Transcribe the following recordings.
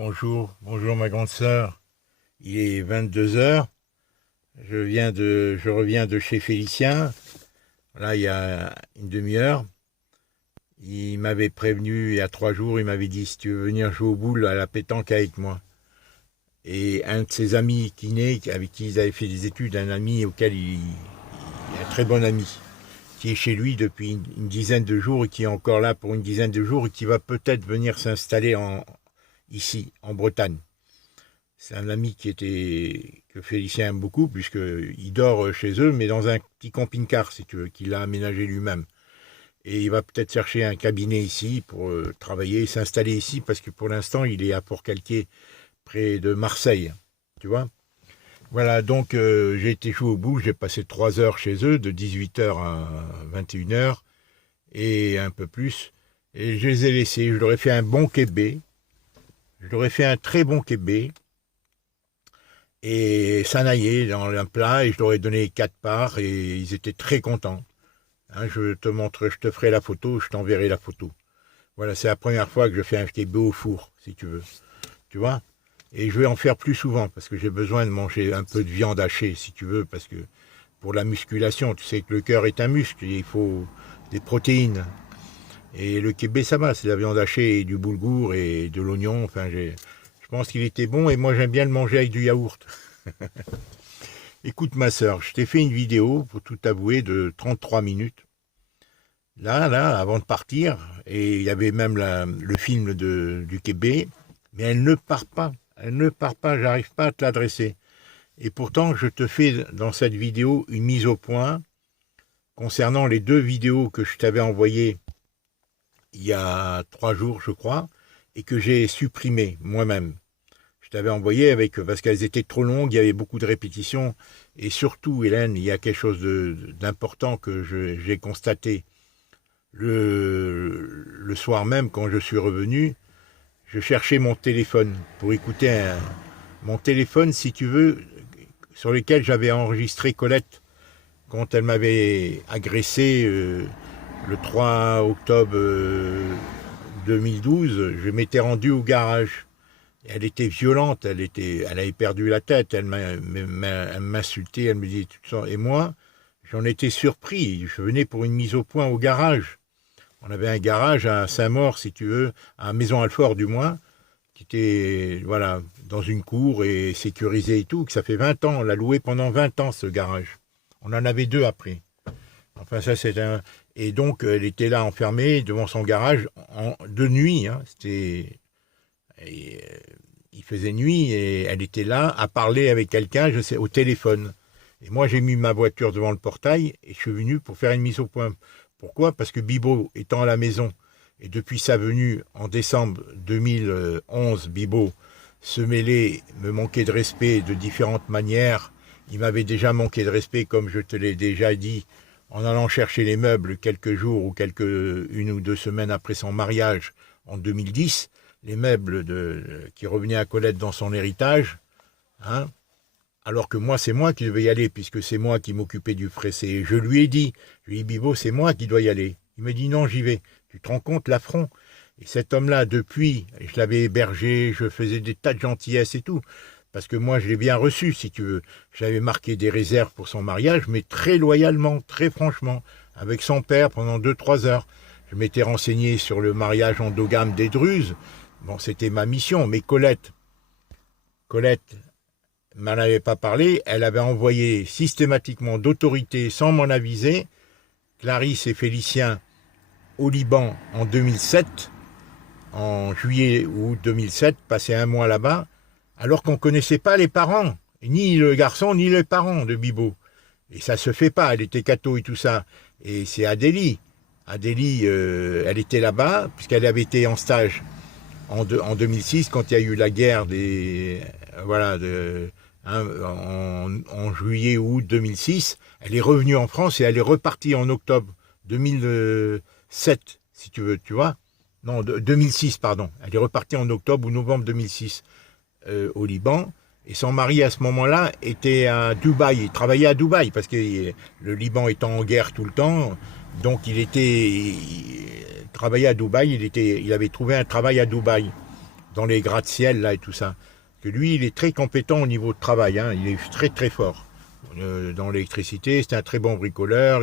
Bonjour ma grande sœur. Il est 22 heures. Je reviens de chez Félicien. Là, il y a une demi-heure. Il m'avait prévenu il y a 3 jours. Il m'avait dit si tu veux venir jouer au boule à la pétanque avec moi. Et un de ses amis kinés avec qui ils avaient fait des études, un ami auquel il est un très bon ami, qui est chez lui depuis une dizaine de jours et qui est encore là pour une dizaine de jours et qui va peut-être venir s'installer ici, en Bretagne. C'est un ami que Félicien aime beaucoup, puisqu'il dort chez eux, mais dans un petit camping-car, si tu veux, qu'il a aménagé lui-même. Et il va peut-être chercher un cabinet ici pour travailler, s'installer ici, parce que pour l'instant, il est à Port-Calquier, près de Marseille. Tu vois? Voilà, donc j'ai été jouer au bout, j'ai passé 3 heures chez eux, de 18 heures à 21 heures, et un peu plus. Et je les ai laissés, je leur ai fait un bon kébé, je leur ai fait un très bon kébé, et sanaillé dans un plat, et je leur ai donné 4 parts, et ils étaient très contents. Hein, je te ferai la photo, je t'enverrai la photo. Voilà, c'est la première fois que je fais un kébé au four, si tu veux. Tu vois? Et je vais en faire plus souvent, parce que j'ai besoin de manger un peu de viande hachée, si tu veux, parce que pour la musculation, tu sais que le cœur est un muscle, il faut des protéines. Et le kébé, ça va, c'est de la viande hachée et du boulgour et de l'oignon. Enfin, je pense qu'il était bon et moi j'aime bien le manger avec du yaourt. Écoute ma sœur, je t'ai fait une vidéo, pour tout avouer, de 33 minutes. Là, avant de partir, et il y avait même le film du Québec, mais elle ne part pas. Elle ne part pas, j'arrive pas à te l'adresser. Et pourtant, je te fais dans cette vidéo une mise au point concernant les 2 vidéos que je t'avais envoyées il y a 3 jours, je crois, et que j'ai supprimées moi-même. Je t'avais envoyé parce qu'elles étaient trop longues, il y avait beaucoup de répétitions, et surtout, Hélène, il y a quelque chose d'important que j'ai constaté le soir même quand je suis revenu. Je cherchais mon téléphone pour écouter mon téléphone, si tu veux, sur lequel j'avais enregistré Colette quand elle m'avait agressé le 3 octobre 2012. Je m'étais rendu au garage. Elle était violente, elle avait perdu la tête, elle m'insultait, elle me disait tout ça. Et moi, j'en étais surpris. Je venais pour une mise au point au garage. On avait un garage à Saint-Maur, si tu veux, à Maison-Alfort du moins, qui était voilà, dans une cour et sécurisé et tout, que ça fait 20 ans, on l'a loué pendant 20 ans ce garage. On en avait 2 après. Enfin ça c'est un... Et donc elle était là enfermée devant son garage de nuit, hein. Il faisait nuit et elle était là à parler avec quelqu'un, je sais, au téléphone. Et moi j'ai mis ma voiture devant le portail et je suis venu pour faire une mise au point. Pourquoi? Parce que Bibo étant à la maison, et depuis sa venue en décembre 2011, Bibo se mêlait, me manquait de respect de différentes manières. Il m'avait déjà manqué de respect, comme je te l'ai déjà dit, en allant chercher les meubles quelques jours ou une ou 2 semaines après son mariage en 2010, les meubles qui revenaient à Colette dans son héritage, hein, alors que moi, c'est moi qui devais y aller, puisque c'est moi qui m'occupais du frais. Je lui ai dit, Bibo, c'est moi qui dois y aller. Il me dit, non, j'y vais. Tu te rends compte, l'affront? Et cet homme-là, depuis, je l'avais hébergé, je faisais des tas de gentillesses et tout, parce que moi, je l'ai bien reçu, si tu veux. J'avais marqué des réserves pour son mariage, mais très loyalement, très franchement, avec son père pendant 2-3 heures. Je m'étais renseigné sur le mariage endogame des Druzes. Bon, c'était ma mission, mais Colette m'en avait pas parlé, elle avait envoyé systématiquement d'autorité sans m'en aviser, Clarisse et Félicien au Liban en 2007, en juillet ou août 2007, passé un mois là-bas, alors qu'on ne connaissait pas les parents, ni le garçon ni les parents de Bibo. Et ça se fait pas, elle était catho et tout ça. Et c'est Adélie. Adélie, elle était là-bas, puisqu'elle avait été en stage en 2006, quand il y a eu la guerre voilà, en juillet ou août 2006, elle est revenue en France et elle est repartie en octobre 2007, si tu veux, tu vois. Non, 2006, pardon. Elle est repartie en octobre ou novembre 2006 au Liban. Et son mari, à ce moment-là, était à Dubaï. Il travaillait à Dubaï, parce que le Liban étant en guerre tout le temps, donc il travaillait à Dubaï, il avait trouvé un travail à Dubaï. dans les gratte-ciel là et tout ça. Que lui, il est très compétent au niveau de travail, hein, il est très très fort. Dans l'électricité, c'est un très bon bricoleur,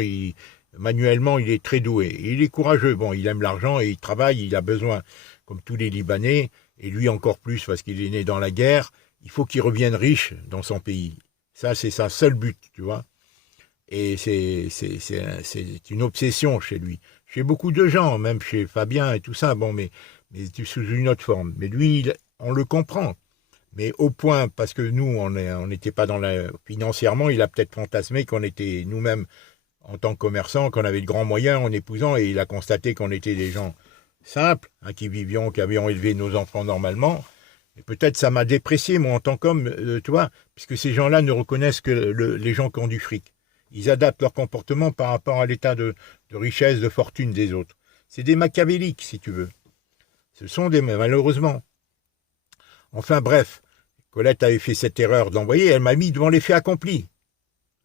manuellement, il est très doué. Et il est courageux, bon, il aime l'argent et il travaille, il a besoin, comme tous les Libanais, et lui encore plus parce qu'il est né dans la guerre, il faut qu'il revienne riche dans son pays. Ça, c'est sa seule but, tu vois. Et c'est une obsession chez lui. Chez beaucoup de gens, même chez Fabien et tout ça, bon, mais sous une autre forme. Mais lui, on le comprend. Mais au point, parce que nous, on n'était pas dans la... Financièrement, il a peut-être fantasmé qu'on était nous-mêmes, en tant que commerçants, qu'on avait de grands moyens en épousant, et il a constaté qu'on était des gens simples, hein, qui avions élevé nos enfants normalement. Et peut-être ça m'a déprécié, moi, en tant qu'homme, tu vois, puisque ces gens-là ne reconnaissent que les gens qui ont du fric. Ils adaptent leur comportement par rapport à l'état de richesse, de fortune des autres. C'est des machiavéliques, si tu veux. Ce sont des... malheureusement. Enfin bref, Colette avait fait cette erreur d'envoyer, elle m'a mis devant les faits accomplis.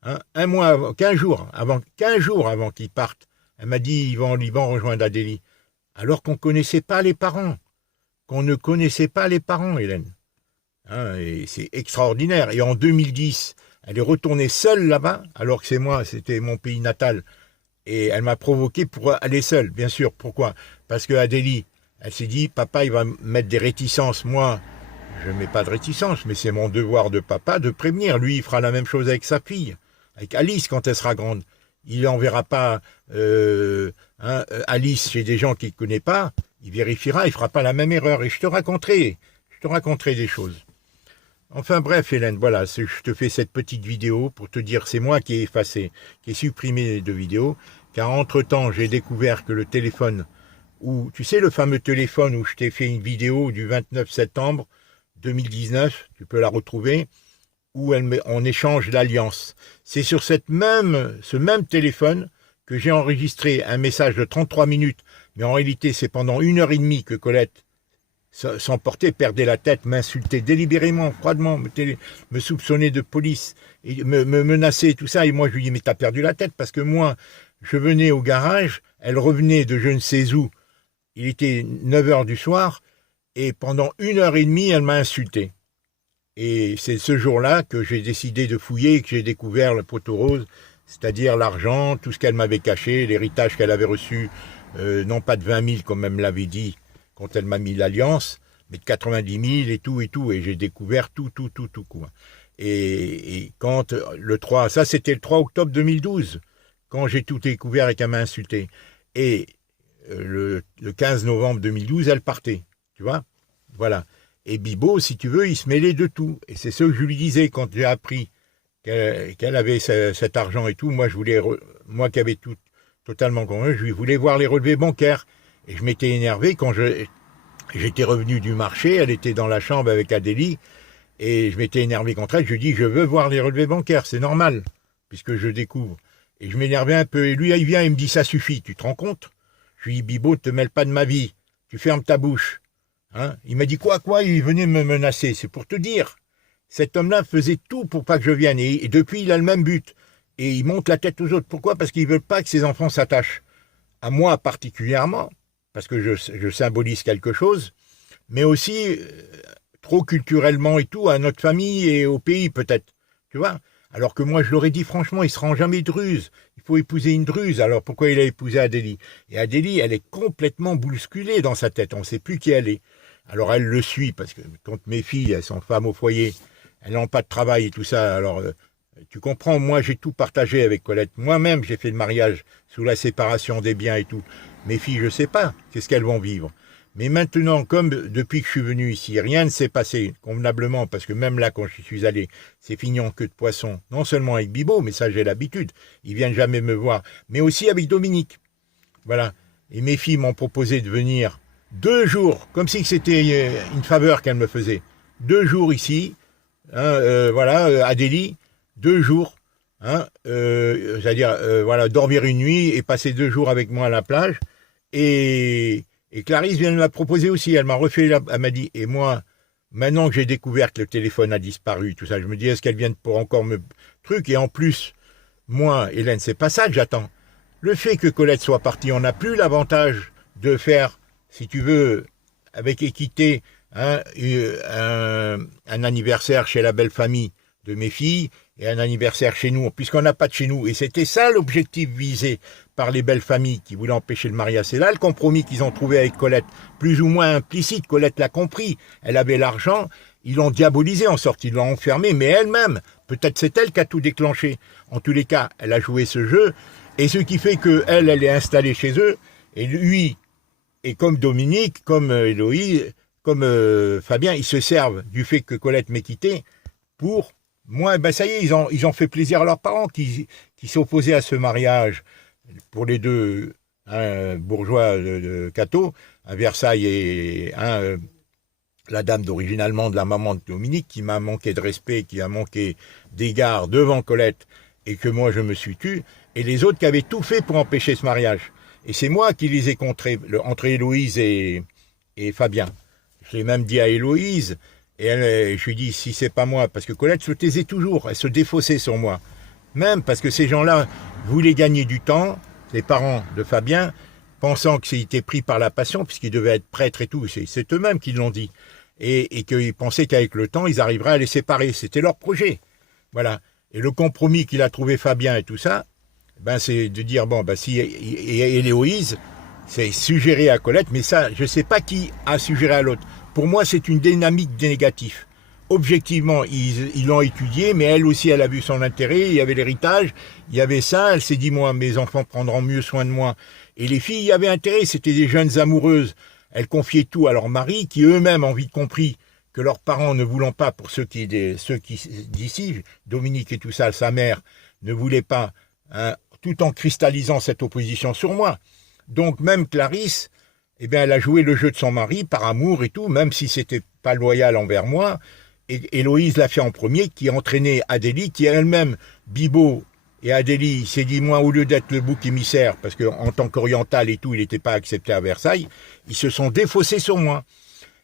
Hein, 15 jours avant qu'ils partent, elle m'a dit ils vont en Liban rejoindre Adélie. Alors qu'on ne connaissait pas les parents. Hélène. Hein, et c'est extraordinaire. Et en 2010, elle est retournée seule là-bas, alors que c'était mon pays natal. Et elle m'a provoqué pour aller seule, bien sûr. Pourquoi? Parce que Adélie, elle s'est dit, papa, il va mettre des réticences. Moi, je ne mets pas de réticence, mais c'est mon devoir de papa de prévenir. Lui, il fera la même chose avec sa fille, avec Alice quand elle sera grande. Il n'enverra pas Alice chez des gens qu'il ne connaît pas. Il vérifiera, il ne fera pas la même erreur. Et je te raconterai des choses. Enfin bref, Hélène, voilà, je te fais cette petite vidéo pour te dire, c'est moi qui ai effacé, qui ai supprimé les 2 vidéos, car entre-temps, j'ai découvert que le téléphone, tu sais le fameux téléphone où je t'ai fait une vidéo du 29 septembre 2019, tu peux la retrouver, où on échange l'alliance. C'est sur ce même téléphone que j'ai enregistré un message de 33 minutes, mais en réalité c'est pendant 1h30 que Colette s'emportait, perdait la tête, m'insultait délibérément, froidement, me soupçonnait de police, et me menaçait, tout ça, et moi je lui dis mais t'as perdu la tête, parce que moi je venais au garage, elle revenait de je ne sais où, il était 9h du soir, et pendant 1h30, elle m'a insulté. Et c'est ce jour-là que j'ai décidé de fouiller et que j'ai découvert le poteau rose, c'est-à-dire l'argent, tout ce qu'elle m'avait caché, l'héritage qu'elle avait reçu, non pas de 20 000 comme elle me l'avait dit quand elle m'a mis l'alliance, mais de 90 000 et tout, et j'ai découvert tout, quoi. Et quand le 3, ça c'était le 3 octobre 2012, quand j'ai tout découvert et qu'elle m'a insulté. Et le 15 novembre 2012, elle partait. Tu vois, voilà. Et Bibo, si tu veux, il se mêlait de tout. Et c'est ce que je lui disais quand j'ai appris qu'elle avait cet argent et tout. Moi, moi qui avais tout totalement convaincu, je voulais voir les relevés bancaires. Et je m'étais énervé quand j'étais revenu du marché. Elle était dans la chambre avec Adélie. Et je m'étais énervé contre elle. Je lui dis, je veux voir les relevés bancaires. C'est normal, puisque je découvre. Et je m'énervais un peu. Et lui, il vient, il me dit, ça suffit. Tu te rends compte? Je lui dis, Bibo, ne te mêle pas de ma vie. Tu fermes ta bouche. Hein, il m'a dit quoi, il venait me menacer, c'est pour te dire. Cet homme-là faisait tout pour pas que je vienne, et depuis il a le même but. Et il monte la tête aux autres. Pourquoi? Parce qu'il ne veut pas que ses enfants s'attachent à moi particulièrement, parce que je symbolise quelque chose, mais aussi trop culturellement et tout, à notre famille et au pays peut-être, tu vois. Alors que moi je leur ai dit franchement, il ne se rend jamais druze, il faut épouser une druze, alors pourquoi il a épousé Adélie? Et Adélie, elle est complètement bousculée dans sa tête, on ne sait plus qui elle est. Alors elle le suit, parce que quand mes filles, elles sont femmes au foyer, elles n'ont pas de travail et tout ça, alors tu comprends, moi j'ai tout partagé avec Colette. Moi-même j'ai fait le mariage sous la séparation des biens et tout. Mes filles, je ne sais pas, qu'est-ce qu'elles vont vivre. Mais maintenant, comme depuis que je suis venu ici, rien ne s'est passé convenablement, parce que même là, quand je suis allé, c'est fini en queue de poisson. Non seulement avec Bibo, mais ça j'ai l'habitude, ils viennent jamais me voir, mais aussi avec Dominique. Voilà. Et mes filles m'ont proposé de venir 2 jours, comme si c'était une faveur qu'elles me faisaient. 2 jours ici, hein, voilà, Adélie, 2 jours, hein, c'est-à-dire, voilà, dormir une nuit et passer 2 jours avec moi à la plage. Et Clarisse vient de me la proposer aussi, elle m'a refait, elle m'a dit, et moi, maintenant que j'ai découvert que le téléphone a disparu, tout ça, je me dis, est-ce qu'elle vient pour encore me truc? Et en plus, moi, Hélène, c'est pas ça que j'attends. Le fait que Colette soit partie, on n'a plus l'avantage de faire, si tu veux, avec équité, hein, un anniversaire chez la belle famille de mes filles et un anniversaire chez nous, puisqu'on n'a pas de chez nous. Et c'était ça l'objectif visé par les belles familles qui voulaient empêcher le mariage. C'est là le compromis qu'ils ont trouvé avec Colette, plus ou moins implicite. Colette l'a compris. Elle avait l'argent, ils l'ont diabolisé en sorte, ils l'ont enfermée, mais elle-même, peut-être c'est elle qui a tout déclenché. En tous les cas, elle a joué ce jeu, et ce qui fait qu'elle, elle est installée chez eux, et lui, et comme Dominique, comme Héloïse, comme Fabien, ils se servent du fait que Colette m'ait quitté pour moi. Ben ça y est, ils ont fait plaisir à leurs parents qui s'opposaient à ce mariage pour les deux bourgeois de Cateau, à Versailles, et la dame d'origine allemande, la maman de Dominique, qui m'a manqué de respect, qui a manqué d'égard devant Colette, et que moi je me suis tu, et les autres qui avaient tout fait pour empêcher ce mariage. Et c'est moi qui les ai contrés, entre Héloïse et Fabien. Je l'ai même dit à Héloïse, et je lui ai dit, si c'est pas moi, parce que Colette se taisait toujours, elle se défaussait sur moi. Même parce que ces gens-là voulaient gagner du temps, les parents de Fabien, pensant que c'était pris par la passion, puisqu'ils devaient être prêtres et tout, c'est eux-mêmes qui l'ont dit. Et qu'ils pensaient qu'avec le temps, ils arriveraient à les séparer. C'était leur projet. Voilà. Et le compromis qu'il a trouvé Fabien et tout ça, ben c'est de dire, bon, ben si et Héloïse, c'est suggéré à Colette, mais ça, je ne sais pas qui a suggéré à l'autre. Pour moi, c'est une dynamique négative. Objectivement, ils l'ont étudié, mais elle aussi, elle a vu son intérêt, il y avait l'héritage, il y avait ça, elle s'est dit, moi, mes enfants prendront mieux soin de moi. Et les filles y avaient intérêt, c'était des jeunes amoureuses. Elles confiaient tout à leur mari, qui eux-mêmes ont vite compris que leurs parents ne voulant pas, pour ceux qui d'ici, Dominique et tout ça, sa mère, ne voulait pas, hein, tout en cristallisant cette opposition sur moi. Donc même Clarisse, eh bien, elle a joué le jeu de son mari par amour et tout, même si c'était pas loyal envers moi. Et Héloïse l'a fait en premier, qui entraînait Adélie, qui elle-même, Bibo et Adélie, s'est dit, moi, au lieu d'être le bouc émissaire, parce qu'en tant qu'oriental et tout, il n'était pas accepté à Versailles, ils se sont défaussés sur moi.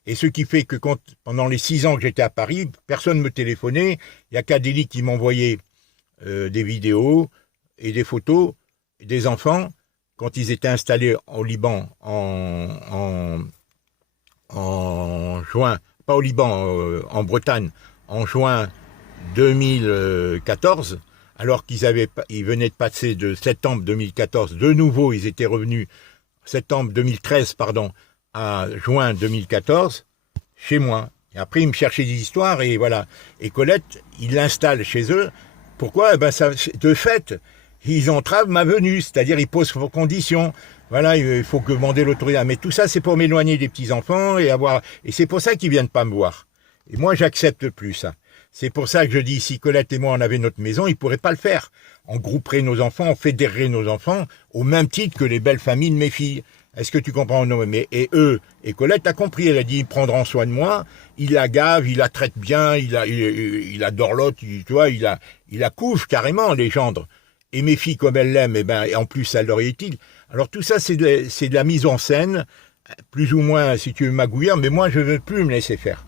Et ce qui fait que pendant les 6 ans que j'étais à Paris, personne ne me téléphonait, il n'y a qu'Adélie qui m'envoyait des vidéos et des photos des enfants quand ils étaient installés au Liban en juin, pas au Liban, en Bretagne, en juin 2014, alors ils venaient de passer de septembre 2014, de nouveau ils étaient revenus, septembre 2013, pardon, à juin 2014, chez moi. Et après, ils me cherchaient des histoires, et voilà. Et Colette, ils l'installent chez eux. Pourquoi? Eh ben ça, de fait, ils entravent ma venue, c'est-à-dire ils posent vos conditions. Voilà, il faut que demander l'autorisation. Mais tout ça, c'est pour m'éloigner des petits-enfants et c'est pour ça qu'ils viennent pas me voir. Et moi, j'accepte plus ça. C'est pour ça que je dis, si Colette et moi, on avait notre maison, ils pourraient pas le faire. On grouperait nos enfants, on fédérerait nos enfants, au même titre que les belles familles de mes filles. Est-ce que tu comprends? Non, mais et eux, et Colette a compris, elle a dit, ils prendront soin de moi, il la gave, il la traite bien, il adore l'autre, tu vois, il la couche carrément, les gendres. Et mes filles, comme elles l'aiment, et en plus, ça leur est utile. Alors tout ça, c'est de la mise en scène, plus ou moins, si tu veux magouiller, mais moi, je ne veux plus me laisser faire.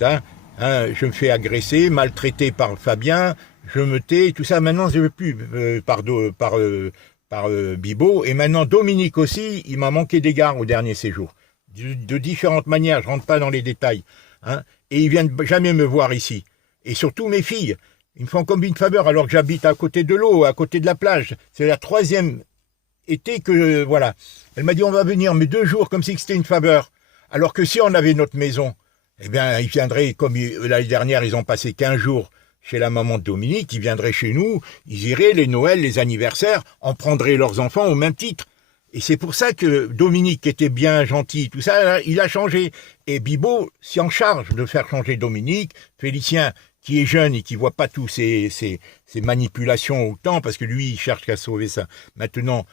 Je me fais agresser, maltraiter par Fabien, je me tais, tout ça, maintenant, je ne veux plus, par Bibo, et maintenant Dominique aussi, il m'a manqué d'égard au dernier séjour, de différentes manières, je ne rentre pas dans les détails, et ils viennent jamais me voir ici, et surtout mes filles, ils me font comme une faveur, alors que j'habite à côté de l'eau, à côté de la plage, c'est la 3e été que, voilà, elle m'a dit on va venir, mais 2 jours, comme si c'était une faveur, alors que si on avait notre maison, eh bien ils viendraient, comme l'année dernière, ils ont passé 15 jours, chez la maman de Dominique, ils viendraient chez nous, ils iraient les Noëls, les anniversaires, en prendraient leurs enfants au même titre. Et c'est pour ça que Dominique, qui était bien gentil, tout ça, il a changé. Et Bibo s'y en charge de faire changer Dominique. Félicien, qui est jeune et qui voit pas tous ces manipulations autant, parce que lui, il cherche qu'à sauver ça. Maintenant,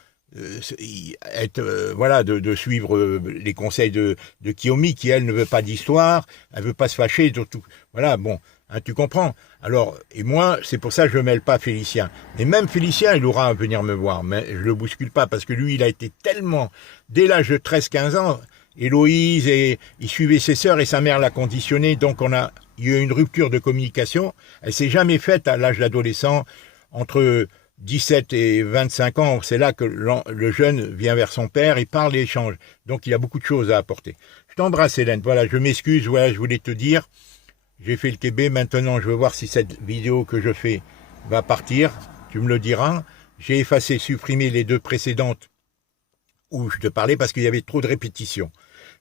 voilà, de suivre les conseils de Kiyomi, qui, elle, ne veut pas d'histoire, elle veut pas se fâcher, surtout. Voilà, bon. Tu comprends? Alors, et moi, c'est pour ça que je ne mêle pas Félicien. Mais même Félicien, il aura à venir me voir. Mais je ne le bouscule pas, parce que lui, il a été tellement, dès l'âge de 13-15 ans, Héloïse, et il suivait ses sœurs, et sa mère l'a conditionné, donc il y a eu une rupture de communication. Elle s'est jamais faite à l'âge d'adolescent, entre 17 et 25 ans, c'est là que le jeune vient vers son père et parle et échange. Donc il y a beaucoup de choses à apporter. Je t'embrasse, Hélène. Voilà, je m'excuse. Voilà, je voulais te dire. J'ai fait le Québec. Maintenant, je veux voir si cette vidéo que je fais va partir. Tu me le diras. J'ai effacé, supprimé les 2 précédentes où je te parlais parce qu'il y avait trop de répétitions.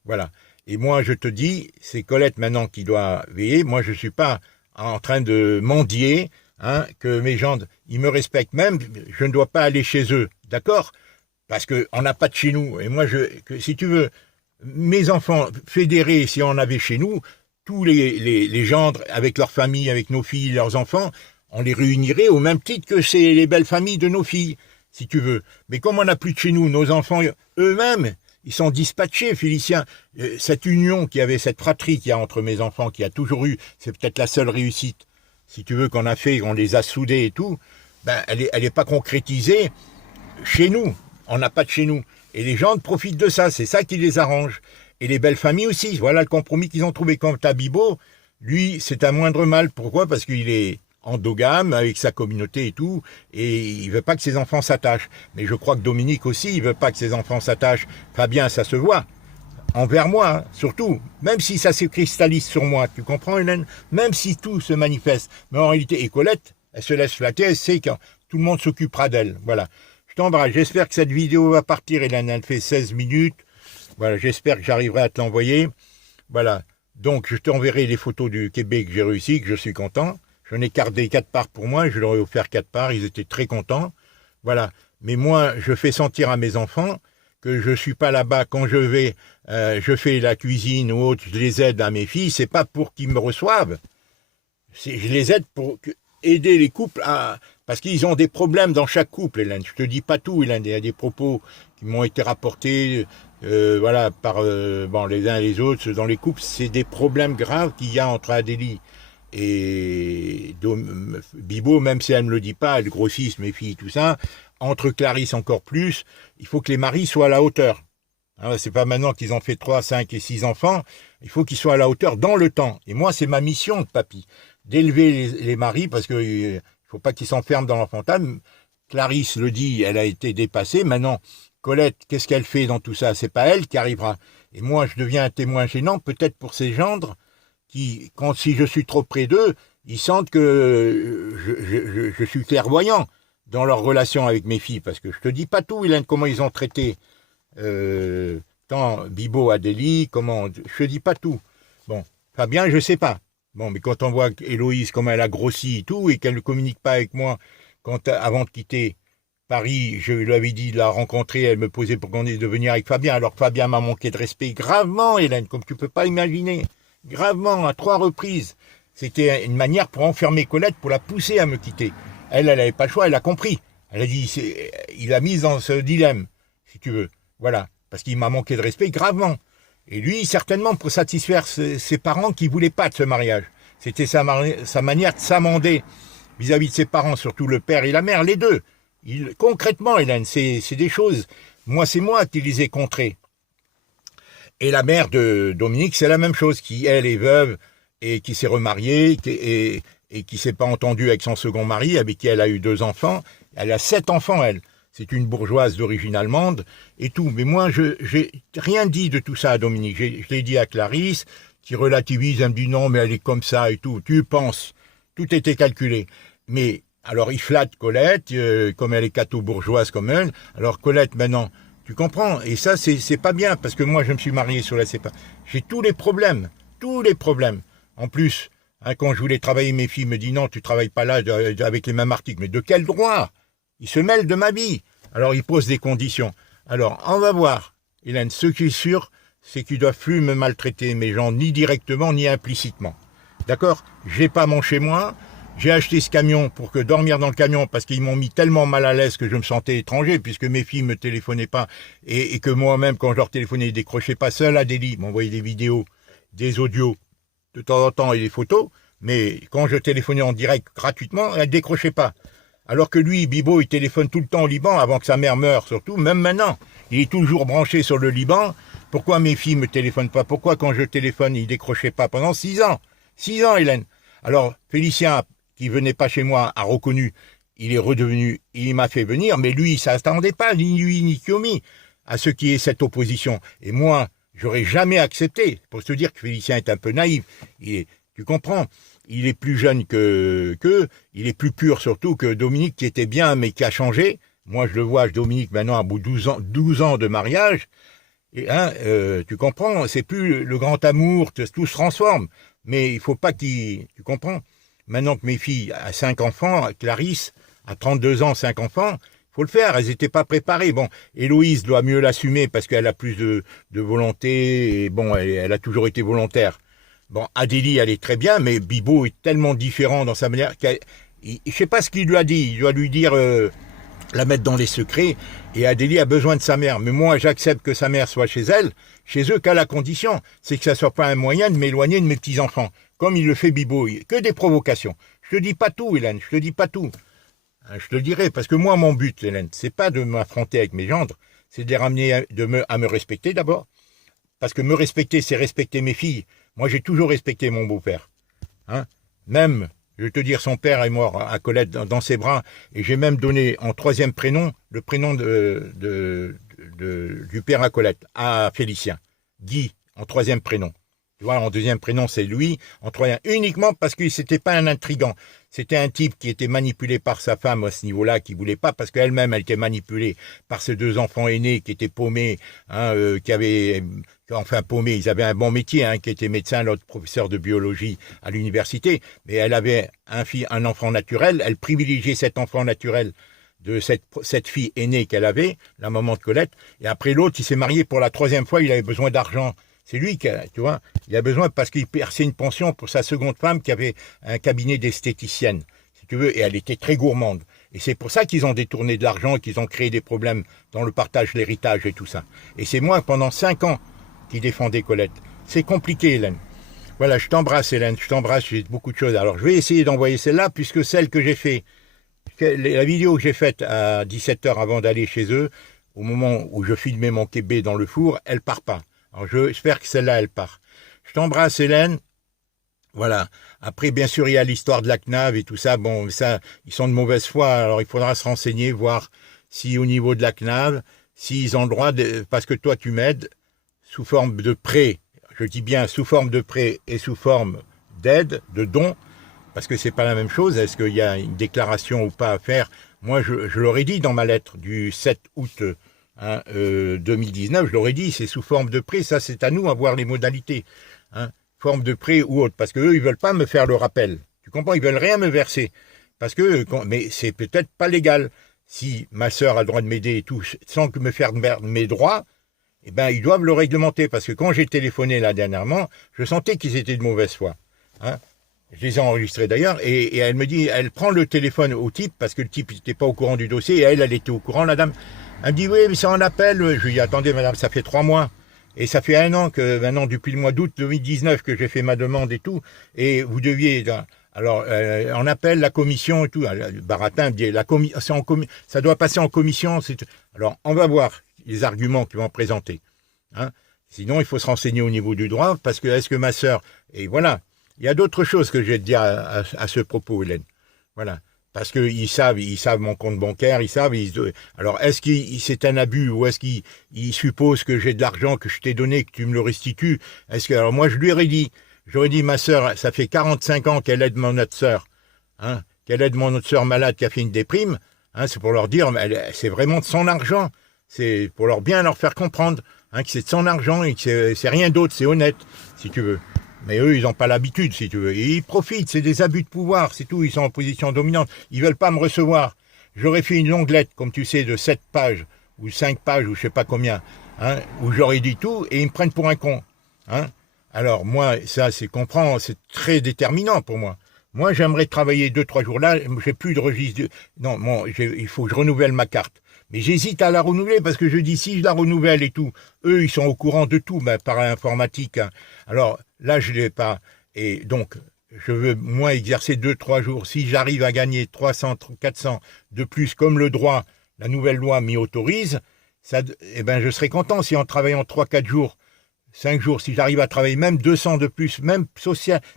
Voilà. Et moi, je te dis, c'est Colette maintenant qui doit veiller. Moi, je ne suis pas en train de mendier, hein, que mes gendres, ils me respectent même. Je ne dois pas aller chez eux. D'accord? Parce qu'on n'a pas de chez nous. Et moi, si tu veux, mes enfants fédérés, si on avait chez nous, tous les gendres, avec leurs familles, avec nos filles, leurs enfants, on les réunirait au même titre que c'est les belles familles de nos filles, si tu veux. Mais comme on n'a plus de chez nous, nos enfants eux-mêmes, ils sont dispatchés, Félicien. Cette union qui avait, cette fratrie qu'il y a entre mes enfants, qui a toujours eu, c'est peut-être la seule réussite, si tu veux, qu'on a fait, on les a soudés et tout, ben, elle est pas concrétisée chez nous. On n'a pas de chez nous. Et les gens profitent de ça, c'est ça qui les arrange. Et les belles familles aussi, voilà le compromis qu'ils ont trouvé. Quant à Bibo, lui, c'est un moindre mal. Pourquoi? Parce qu'il est endogame avec sa communauté et tout, et il veut pas que ses enfants s'attachent. Mais je crois que Dominique aussi, il veut pas que ses enfants s'attachent. Fabien, ça se voit. Envers moi, hein, surtout. Même si ça se cristallise sur moi, tu comprends, Hélène? Même si tout se manifeste. Mais en réalité, et Colette, elle se laisse flatter, elle sait que tout le monde s'occupera d'elle. Voilà. Je t'embrasse. J'espère que cette vidéo va partir, Hélène. Elle fait 16 minutes. Voilà, j'espère que j'arriverai à te l'envoyer. Voilà. Donc, je t'enverrai les photos du Québec que j'ai réussi, que je suis content. J'en ai gardé 4 parts pour moi. Je leur ai offert 4 parts. Ils étaient très contents. Voilà. Mais moi, je fais sentir à mes enfants que je suis pas là-bas. Quand je vais, je fais la cuisine ou autre, je les aide à mes filles. C'est pas pour qu'ils me reçoivent. Je les aide pour aider les couples à... Parce qu'ils ont des problèmes dans chaque couple, Hélène. Je te dis pas tout, Hélène. Il y a des propos qui m'ont été rapportés, voilà, par bon, les uns et les autres. Dans les couples, c'est des problèmes graves qu'il y a entre Adélie et Bibo, même si elle me le dit pas, elle grossit, mes filles, tout ça. Entre Clarisse encore plus, il faut que les maris soient à la hauteur. Hein, c'est pas maintenant qu'ils ont fait 3, 5 et 6 enfants. Il faut qu'ils soient à la hauteur dans le temps. Et moi, c'est ma mission de papy, d'élever les maris, parce que il faut pas qu'ils s'enferment dans l'enfantin. Clarisse le dit, elle a été dépassée. Maintenant, Colette, qu'est-ce qu'elle fait dans tout ça? C'est pas elle qui arrivera. Et moi, je deviens un témoin gênant, peut-être pour ces gendres, qui, si je suis trop près d'eux, ils sentent que je suis clairvoyant dans leur relation avec mes filles. Parce que je te dis pas tout, Hélène, comment ils ont traité tant Bibo, Adélie, comment... Je te dis pas tout. Bon, Fabien, je sais pas. Bon, mais quand on voit Héloïse, comment elle a grossi et tout, et qu'elle ne communique pas avec moi, avant de quitter Paris, je lui avais dit de la rencontrer, elle me posait pour qu'on ait de venir avec Fabien, alors que Fabien m'a manqué de respect gravement, Hélène, comme tu peux pas imaginer. Gravement, à 3 reprises. C'était une manière pour enfermer Colette, pour la pousser à me quitter. Elle n'avait pas le choix, elle a compris. Elle a dit, il l'a mise dans ce dilemme, si tu veux. Voilà, parce qu'il m'a manqué de respect gravement. Et lui, certainement pour satisfaire ses parents qui ne voulaient pas de ce mariage. C'était sa manière de s'amender vis-à-vis de ses parents, surtout le père et la mère, les deux. Concrètement, Hélène, c'est des choses... Moi, c'est moi qui les ai contrées. Et la mère de Dominique, c'est la même chose, qui, elle, est veuve et qui s'est remariée et qui ne s'est pas entendue avec son second mari, avec qui elle a eu 2 enfants. Elle a 7 enfants, elle. C'est une bourgeoise d'origine allemande et tout. Mais moi, je n'ai rien dit de tout ça à Dominique. Je l'ai dit à Clarisse, qui relativise, elle me dit non, mais elle est comme ça et tout. Tu penses, tout était calculé. Mais alors, il flatte Colette, comme elle est catho-bourgeoise comme elle. Alors, Colette, maintenant, tu comprends? Et ça, c'est pas bien, parce que moi, je me suis marié sur la séparation. J'ai tous les problèmes. En plus, hein, quand je voulais travailler, mes filles me disent non, tu travailles pas là avec les mêmes articles. Mais de quel droit? Ils se mêlent de ma vie. Alors, ils posent des conditions. Alors, on va voir. Hélène, ce qui est sûr, c'est qu'ils ne doivent plus me maltraiter, mes gens, ni directement, ni implicitement. D'accord? J'ai pas mon chez moi. J'ai acheté ce camion pour que dormir dans le camion, parce qu'ils m'ont mis tellement mal à l'aise que je me sentais étranger, puisque mes filles me téléphonaient pas, et que moi-même, quand je leur téléphonais, ils décrochaient pas. Seul Adélie m'envoyait des vidéos, des audios, de temps en temps, et des photos, mais quand je téléphonais en direct gratuitement, elle décrochait pas. Alors que lui, Bibo, il téléphone tout le temps au Liban, avant que sa mère meure surtout, même maintenant. Il est toujours branché sur le Liban. Pourquoi mes filles me téléphonent pas? Pourquoi quand je téléphone, il décrochait pas pendant 6 ans? 6 ans, Hélène. Alors, Félicien, qui venait pas chez moi, a reconnu, il est redevenu, il m'a fait venir, mais lui, il s'attendait pas, ni lui, ni Kiomi, à ce qui est cette opposition. Et moi, j'aurais jamais accepté. Pour te dire que Félicien est un peu naïf. Tu comprends? Il est plus jeune il est plus pur surtout que Dominique qui était bien, mais qui a changé. Moi, je le vois, Dominique, maintenant, à bout de 12 ans de mariage. Et, tu comprends? C'est plus le grand amour, tout se transforme. Mais il faut pas tu comprends? Maintenant que mes filles a 5 enfants, Clarisse a 32 ans, 5 enfants, faut le faire, elles n'étaient pas préparées. Bon, Héloïse doit mieux l'assumer parce qu'elle a plus de volonté, et bon, elle a toujours été volontaire. Bon, Adélie, elle est très bien, mais Bibo est tellement différent dans sa manière je sais pas ce qu'il lui a dit, il doit lui dire, la mettre dans les secrets, et Adélie a besoin de sa mère. Mais moi, j'accepte que sa mère soit chez eux, qu'à la condition, c'est que ça soit pas un moyen de m'éloigner de mes petits-enfants, comme il le fait Bibo, que des provocations. Je te dis pas tout, Hélène, je te dis pas tout. Je te le dirai, parce que moi, mon but, Hélène, c'est pas de m'affronter avec mes gendres, c'est de les ramener à me respecter d'abord. Parce que me respecter, c'est respecter mes filles. Moi, j'ai toujours respecté mon beau-père. Même, je vais te dire, son père est mort à Colette dans ses bras, et j'ai même donné en 3e prénom, le prénom du père à Colette, à Félicien. Guy, en 3e prénom. Tu vois, en 2e prénom, c'est lui. En 3e, uniquement parce que c'était pas un intrigant. C'était un type qui était manipulé par sa femme à ce niveau-là, qui voulait pas, parce qu'elle-même, elle était manipulée par ses 2 enfants aînés qui étaient paumés, paumés, ils avaient un bon métier, qui était médecin, l'autre professeur de biologie à l'université, mais elle avait un enfant naturel, elle privilégiait cet enfant naturel de cette fille aînée qu'elle avait, la maman de Colette, et après l'autre, il s'est marié pour la 3e fois, il avait besoin d'argent. C'est lui qui, tu vois, il a besoin parce qu'il perçait une pension pour sa seconde femme qui avait un cabinet d'esthéticienne, si tu veux, et elle était très gourmande. Et c'est pour ça qu'ils ont détourné de l'argent et qu'ils ont créé des problèmes dans le partage de l'héritage et tout ça. Et c'est moi, pendant 5 ans, qui défendais Colette. C'est compliqué, Hélène. Voilà, je t'embrasse, Hélène, je t'embrasse, j'ai beaucoup de choses. Alors, je vais essayer d'envoyer celle-là, puisque celle que j'ai fait, la vidéo que j'ai faite à 17h avant d'aller chez eux, au moment où je filmais mon kébé dans le four, elle part pas. Alors, j'espère que celle-là, elle part. Je t'embrasse, Hélène. Voilà. Après, bien sûr, il y a l'histoire de la CNAV et tout ça. Bon, ça, ils sont de mauvaise foi. Alors, il faudra se renseigner, voir si au niveau de la CNAV, s'ils ont le droit, parce que toi, tu m'aides, sous forme de prêt. Je dis bien sous forme de prêt et sous forme d'aide, de don, parce que c'est pas la même chose. Est-ce qu'il y a une déclaration ou pas à faire? Moi, je leur ai dit dans ma lettre du 7 août 2019, je leur ai dit, c'est sous forme de prêt, ça c'est à nous à voir les modalités, forme de prêt ou autre, parce qu'eux, ils veulent pas me faire le rappel, tu comprends, ils veulent rien me verser, parce que, mais c'est peut-être pas légal, si ma sœur a le droit de m'aider et tout, sans que me faire mes droits, eh ben, ils doivent le réglementer, parce que quand j'ai téléphoné là dernièrement, je sentais qu'ils étaient de mauvaise foi, Je les ai enregistrés d'ailleurs, et elle me dit, elle prend le téléphone au type, parce que le type n'était pas au courant du dossier, et elle était au courant, la dame. Elle me dit, oui, mais ça en appelle. Je lui dis, attendez, madame, ça fait 3 mois. Et ça fait 1 an que, maintenant, depuis le mois d'août 2019, que j'ai fait ma demande et tout. Et vous deviez, alors, on appelle la commission et tout. Baratin me dit, ça doit passer en commission. Alors, on va voir les arguments qu'ils vont présenter. Sinon, il faut se renseigner au niveau du droit, parce que est-ce que ma sœur, et voilà. Il y a d'autres choses que je vais te dire à ce propos, Hélène. Voilà. Parce qu'ils savent mon compte bancaire, ils savent. Alors, est-ce que c'est un abus ou est-ce qu'ils supposent que j'ai de l'argent que je t'ai donné, que tu me le restitues? Alors moi, j'aurais dit, ma sœur, ça fait 45 ans qu'elle aide mon autre sœur, qu'elle aide mon autre sœur malade qui a fait une déprime, c'est pour leur dire, c'est vraiment de son argent. C'est pour bien leur faire comprendre, que c'est de son argent et que c'est rien d'autre, c'est honnête, si tu veux. Mais eux, ils n'ont pas l'habitude, si tu veux. Et ils profitent, c'est des abus de pouvoir, c'est tout. Ils sont en position dominante. Ils veulent pas me recevoir. J'aurais fait une longue lettre, comme tu sais, de 7 pages, ou 5 pages, ou je sais pas combien, où j'aurais dit tout, et ils me prennent pour un con. Alors, moi, ça, c'est très déterminant pour moi. Moi, j'aimerais travailler 2-3 jours là, j'ai plus de registre. Non, il faut que je renouvelle ma carte. Mais j'hésite à la renouveler parce que je dis si je la renouvelle et tout, eux ils sont au courant de tout par l'informatique. Alors là je l'ai pas et donc je veux moi exercer 2-3 jours. Si j'arrive à gagner 300, 400 de plus comme le droit, la nouvelle loi m'y autorise, ça, je serai content si en travaillant 3-4 jours, 5 jours, si j'arrive à travailler même 200 de plus, même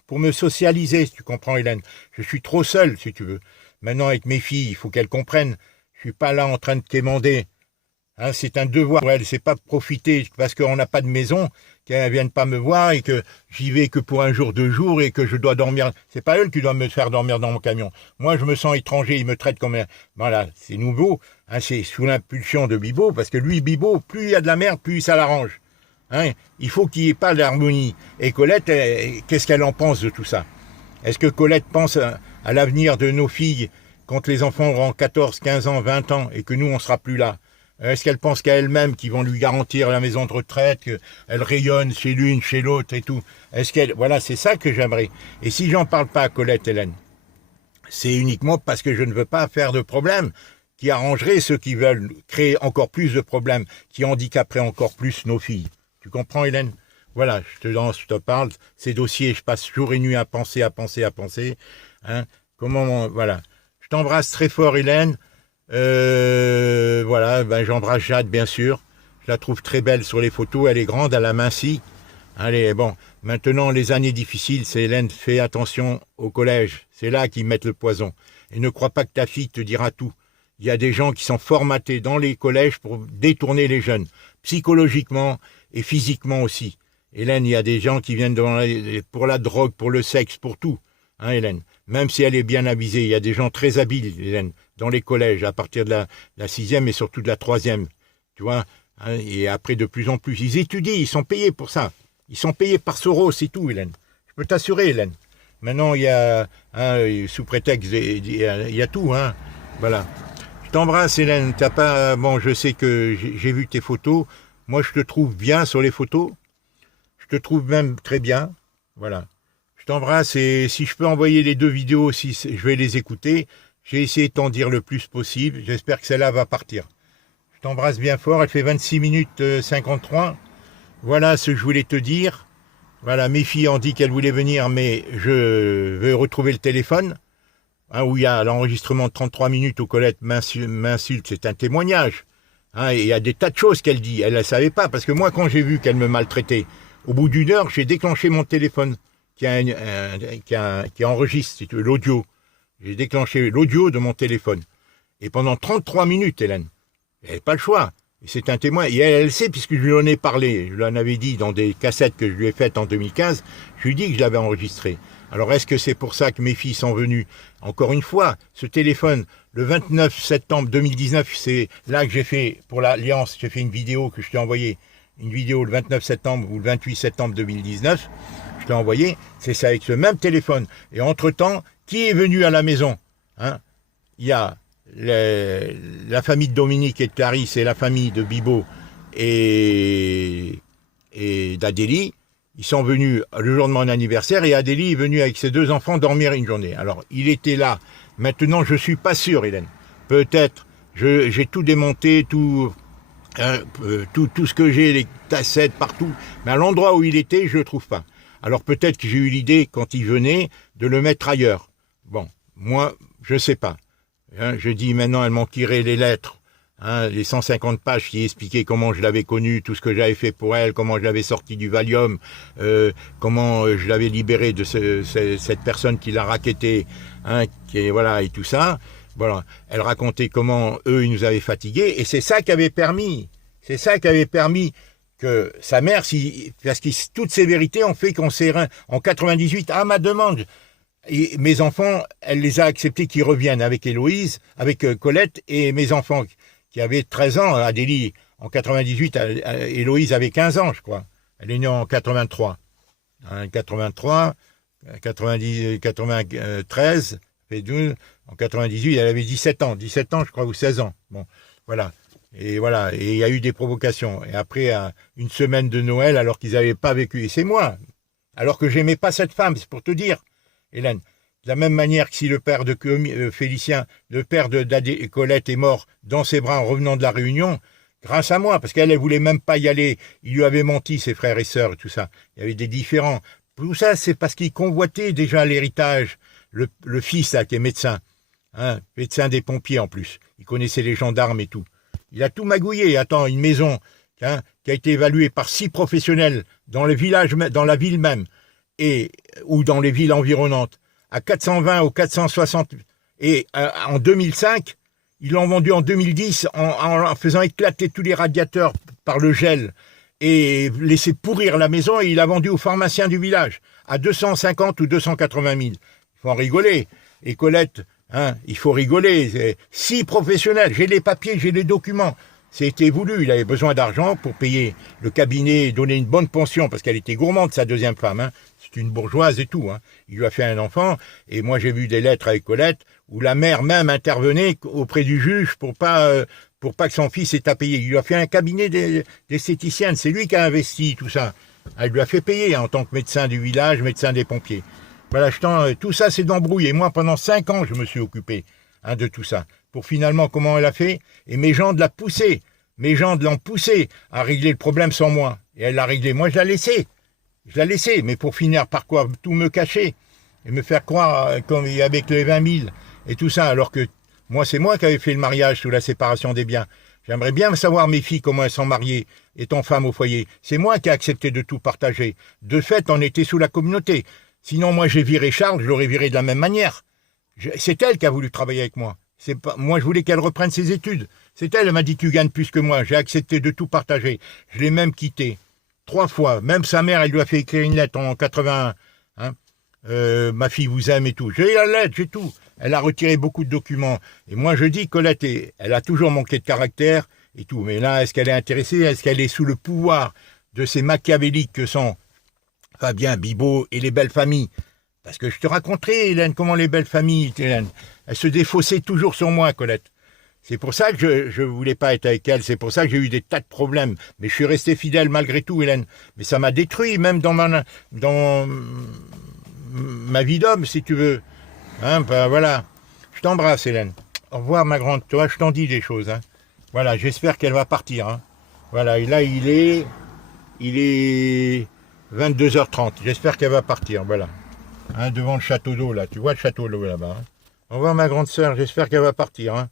pour me socialiser, si tu comprends Hélène. Je suis trop seul si tu veux. Maintenant avec mes filles, il faut qu'elles comprennent. Je suis pas là en train de quémander. C'est un devoir pour elle. C'est pas profiter parce qu'on n'a pas de maison qu'elles viennent pas me voir et que j'y vais que pour 1 jour, 2 jours et que je dois dormir. C'est pas eux qui doivent me faire dormir dans mon camion. Moi, je me sens étranger, ils me traitent comme un... Voilà, c'est nouveau, hein, c'est sous l'impulsion de Bibo, parce que lui, Bibo, plus il y a de la merde, plus ça l'arrange. Hein, il faut qu'il n'y ait pas d'harmonie. Et Colette, qu'est-ce qu'elle en pense de tout ça? Est-ce que Colette pense à l'avenir de nos filles quand les enfants auront 14, 15 ans, 20 ans et que nous, on sera plus là? Est-ce qu'elle pense qu'à elle-même qu'ils vont lui garantir la maison de retraite, qu'elle rayonne chez l'une, chez l'autre et tout? Est-ce qu'elle... Voilà, c'est ça que j'aimerais. Et si j'en parle pas à Colette, Hélène, c'est uniquement parce que je ne veux pas faire de problème qui arrangerait ceux qui veulent créer encore plus de problèmes, qui handicaperaient encore plus nos filles. Tu comprends, Hélène? Voilà, je te parle, ces dossiers, je passe jour et nuit à penser. Hein, voilà. Je t'embrasse très fort, Hélène. Voilà, ben j'embrasse Jade, bien sûr. Je la trouve très belle sur les photos, elle est grande, elle a minci. Allez, bon, maintenant, les années difficiles, c'est Hélène, fais attention au collège. C'est là qu'ils mettent le poison. Et ne crois pas que ta fille te dira tout. Il y a des gens qui sont formatés dans les collèges pour détourner les jeunes, psychologiquement et physiquement aussi. Hélène, il y a des gens qui viennent pour la drogue, pour le sexe, pour tout, hein, Hélène. Même si elle est bien avisée, il y a des gens très habiles, Hélène, dans les collèges, à partir de la 6e et surtout de la 3e, tu vois, hein, et après de plus en plus. Ils étudient, ils sont payés pour ça. Ils sont payés par Soros, c'est tout, Hélène. Je peux t'assurer, Hélène. Maintenant, il y a, hein, sous prétexte, il y a tout, hein, voilà. Je t'embrasse, Hélène. T'as pas, bon, je sais que j'ai vu tes photos. Moi, je te trouve bien sur les photos. Je te trouve même très bien. Voilà. Je t'embrasse et si je peux envoyer les 2 vidéos, si je vais les écouter. J'ai essayé de t'en dire le plus possible. J'espère que celle-là va partir. Je t'embrasse bien fort. Elle fait 26 minutes 53. Voilà ce que je voulais te dire. Voilà, mes filles ont dit qu'elles voulaient venir, mais je vais retrouver le téléphone. Hein, où il y a l'enregistrement de 33 minutes où Colette m'insulte. C'est un témoignage. Hein, et il y a des tas de choses qu'elle dit. Elle ne savait pas. Parce que moi, quand j'ai vu qu'elle me maltraitait, au bout d'1 heure, j'ai déclenché mon téléphone qui enregistre si tu veux, l'audio. J'ai déclenché l'audio de mon téléphone. Et pendant 33 minutes, Hélène, elle n'avait pas le choix. Et c'est un témoin. Et elle sait, puisque je lui en ai parlé. Je lui en avais dit dans des cassettes que je lui ai faites en 2015. Je lui ai dit que je l'avais enregistré. Alors, est-ce que c'est pour ça que mes filles sont venues? Encore une fois, ce téléphone, le 29 septembre 2019, c'est là que j'ai fait, pour l'Alliance, j'ai fait une vidéo que je t'ai envoyée. Une vidéo le 29 septembre ou le 28 septembre 2019. Je t'ai envoyé. C'est ça avec ce même téléphone. Et entre-temps, qui est venu à la maison? Hein, il y a la famille de Dominique et de Clarisse et la famille de Bibo et d'Adélie. Ils sont venus le jour de mon anniversaire et Adélie est venue avec ses 2 enfants dormir une journée. Alors, il était là. Maintenant, je suis pas sûr, Hélène. Peut-être. J'ai tout démonté, tout ce que j'ai, les cassettes partout. Mais à l'endroit où il était, je le trouve pas. Alors, peut-être que j'ai eu l'idée, quand il venait, de le mettre ailleurs. Bon, moi, je sais pas. Hein, je dis maintenant, elles m'ont tiré les lettres. Hein, les 150 pages qui expliquaient comment je l'avais connue, tout ce que j'avais fait pour elle, comment je l'avais sorti du Valium, comment je l'avais libérée de cette personne qui l'a racketté, hein, voilà, et tout ça. Voilà. Elle racontait comment eux, ils nous avaient fatigués, et c'est ça qui avait permis que sa mère, parce que toutes ces vérités ont fait qu'on s'est en 98, à ma demande. Et mes enfants, elle les a acceptés qu'ils reviennent avec Héloïse, avec Colette, et mes enfants qui avaient 13 ans, Adélie en 98, Héloïse avait 15 ans, je crois. Elle est née en 83. Hein, 83, 90, 93, fait 12, en 98, elle avait 17 ans. 17 ans, je crois, ou 16 ans. Bon, voilà. Et voilà, et il y a eu des provocations. Et après, une semaine de Noël, alors qu'ils n'avaient pas vécu, et c'est moi, alors que j'aimais pas cette femme, c'est pour te dire, Hélène. De la même manière que si le père de Félicien, le père de Colette est mort dans ses bras en revenant de la Réunion, grâce à moi, parce qu'elle ne voulait même pas y aller, il lui avait menti, ses frères et sœurs, et tout ça. Il y avait des différends. Tout ça, c'est parce qu'il convoitait déjà l'héritage, le fils, là, qui est médecin, hein, médecin des pompiers en plus. Il connaissait les gendarmes et tout. Il a tout magouillé. Attends, une maison hein, qui a été évaluée par 6 professionnels dans le village, dans la ville même, ou dans les villes environnantes, à 420 ou 460, et en 2005, ils l'ont vendu en 2010 en faisant éclater tous les radiateurs par le gel et laissé pourrir la maison et il a vendu au pharmacien du village à 250 ou 280 000. Il faut en rigoler. Et Colette, hein, il faut rigoler. Si professionnel, j'ai les papiers, j'ai les documents. C'était voulu, il avait besoin d'argent pour payer le cabinet et donner une bonne pension, parce qu'elle était gourmande, sa deuxième femme. Hein. C'est une bourgeoise et tout. Hein. Il lui a fait un enfant, et moi j'ai vu des lettres avec Colette, où la mère même intervenait auprès du juge pour pas que son fils ait à payer. Il lui a fait un cabinet d'esthéticienne, c'est lui qui a investi tout ça. Elle lui a fait payer en tant que médecin du village, médecin des pompiers. Voilà, tout ça c'est d'embrouille. Et moi, pendant 5 ans, je me suis occupé de tout ça. Pour finalement, comment elle a fait? Et mes gens l'ont poussé. Mes gens l'ont poussé à régler le problème sans moi. Et elle l'a réglé. Moi, je l'ai laissé. Je l'ai laissé. Mais pour finir par quoi? Tout me cacher. Et me faire croire comme avec les 20 000 et tout ça. Alors que moi, c'est moi qui avais fait le mariage sous la séparation des biens. J'aimerais bien savoir mes filles comment elles sont mariées, étant femmes au foyer. C'est moi qui ai accepté de tout partager. De fait, on était sous la communauté. Sinon, moi, j'ai viré Charles, je l'aurais viré de la même manière. C'est elle qui a voulu travailler avec moi. C'est pas, moi, je voulais qu'elle reprenne ses études. C'est elle, elle m'a dit, tu gagnes plus que moi. J'ai accepté de tout partager. Je l'ai même quitté 3 fois. Même sa mère, elle lui a fait écrire une lettre en 81. Hein. Ma fille vous aime et tout. J'ai la lettre, j'ai tout. Elle a retiré beaucoup de documents. Et moi, je dis, Colette, elle a toujours manqué de caractère et tout. Mais là, est-ce qu'elle est intéressée? Est-ce qu'elle est sous le pouvoir de ces machiavéliques que sont Fabien, Bibot et les belles familles? Parce que je te raconterai, Hélène, comment les belles familles, Hélène, elles se défaussaient toujours sur moi, Colette. C'est pour ça que je voulais pas être avec elle. C'est pour ça que j'ai eu des tas de problèmes. Mais je suis resté fidèle malgré tout, Hélène. Mais ça m'a détruit, même dans ma vie d'homme, si tu veux. Hein, ben voilà. Je t'embrasse, Hélène. Au revoir, ma grande. Toi, je t'en dis des choses. Hein. Voilà, j'espère qu'elle va partir. Hein. Voilà, et là, il est 22h30. J'espère qu'elle va partir, voilà. Hein, devant le château d'eau, là. Tu vois le château d'eau, là-bas. Hein. Au revoir, ma grande sœur. J'espère qu'elle va partir. Hein.